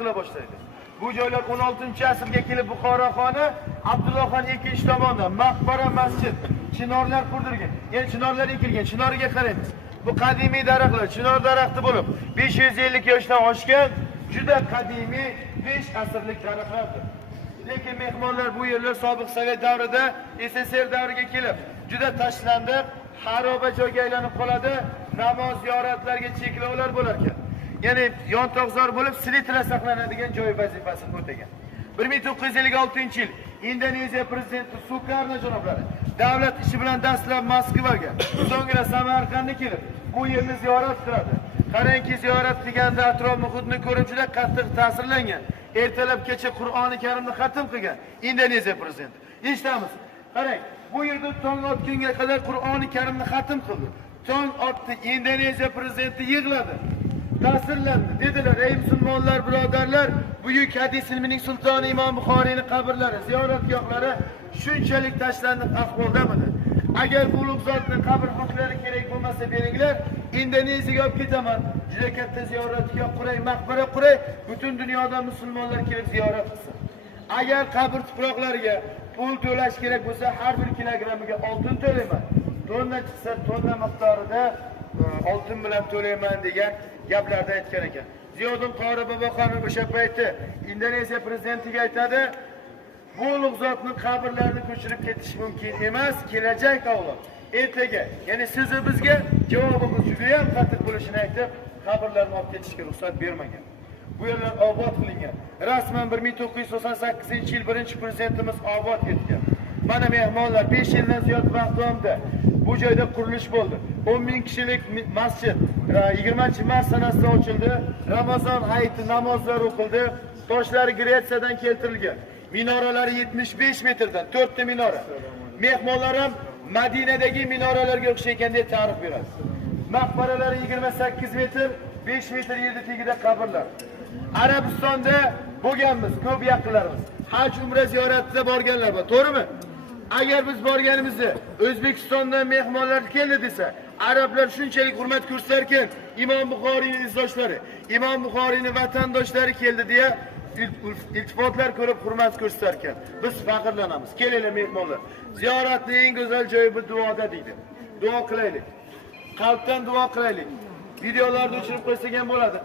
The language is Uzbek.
qila boshlaydi. Bu joylar 16-asrga kelib Buxoro xoni Abdullohxon II tomonidan maqbara, masjid, chinorlar qurdirgan. Endi chinorlar ekilgan, chinoriga qaraymiz. Bu qadimiy daraxtlar, chinor daraxti bo'lib 550 yoshdan oshgan juda qadimiy 5 asrlik daraxtlardir. Lekin mehmonlar bu yerlar sobiq Sovet davrida SSR davriga kelib juda tashlandi, xaroba joyga aylanib qoladi, namoz ziyoratlarga cheklovlar bo'lar ekan. Ya'ni yontog'zor bo'lib silitra saqlanadigan joy vazifasini o'tagan. 1956-yil Indoneziya prezidenti Sukarno janoblari davlat ishi bilan dastlab Moskvaga, so'ngra Samarqandga kelib, bu yerni ziyorat qiladi. Qarangki, ziyorat qilganda atrof muhitni ko'rib juda qattiq ta'sirlangan. Ertalab kecha Qur'oni Karimni xatm qilgan Indoneziya prezidenti. Eshitamiz. Qarang, bu yerda tong otgunga qadar Qur'oni Karimni xatm qildi. Tong otdi, Indoneziya prezidenti yig'ladi. Ta'sirlandi. Dedilar: "Ey musulmonlar, birodarlar, buyuk hadis ilmining sultoni Imom Buxoriyning qabrlari, ziyoratgohlari shunchalik tashlandiq ahvoldamidi? Agar bu ulug' zotning qabr haqlari kerak bo'lmasa beringlar, Indoneziyaga olib ketaman. Juda katta ziyoratgoh quray, maqbara quray, butun dunyodan musulmonlar kelib ziyorat qilsin. Agar qabr tuproqlariga pul to'lash kerak bo'lsa, har bir kilogrammiga oltin to'layman. Tonna chiqsa, tonna miqdorida oltin bilan to'layman" degan gaplarda aytgan ekan. Ziyoddin Qori Boboxonov o'sha paytda Indoneziya prezidentiga aytadi: "Bu ulug' zotning qabrlarini ko'chirib ketish mumkin emas, kelajak avlod ertaga, ya'ni siz bizga javobimiz juda ham qattiq bo'lishini aytib, qabrlarni olib ketishga ruxsat bermagan. Bu yerlar obod qilingan. Rasman 1998-yil birinchi prezidentimiz obod etgan. Mana mehmonlar 5 yildan ziyod vaqt davomida bu joyda qurilish bo'ldi. 10 ming kishilik masjid 20-mart sanasida ochildi. Ramazon hayiti namozlar o'qildi. Toshlari Gretsiyadan keltirilgan. Minoralari 75 metrdan 4 ta minora. Mehmonlar ham Madinadagi minoralarga o'xshaygan deb ta'rif beradi. Maqbaralari 28 metr, 5 metr yerda tagida qabrlar. Arabistonda bo'lganmiz, ko'p yaqinlarimiz. Haj umra ziyoratida borganlar bor, to'g'rimi? Agar biz borganimizda O'zbekistondan mehmonlar keldi desa, arablar shunchalik hurmat ko'rsatarkan, Imom Buxoriyning izdoshlari, Imom Buxoriyning vatandoshlari keldi deya iltifotlar ko'rib hurmat ko'rsatarkan. Biz faxrlanamiz. Kelinglar mehmonlar. Ziyoratning eng go'zal joyi bu duoda deydi. Duo qilaylik. Qalbdan duo qilaylik. Videolarni o'chirib qo'ysak ham bo'ladi.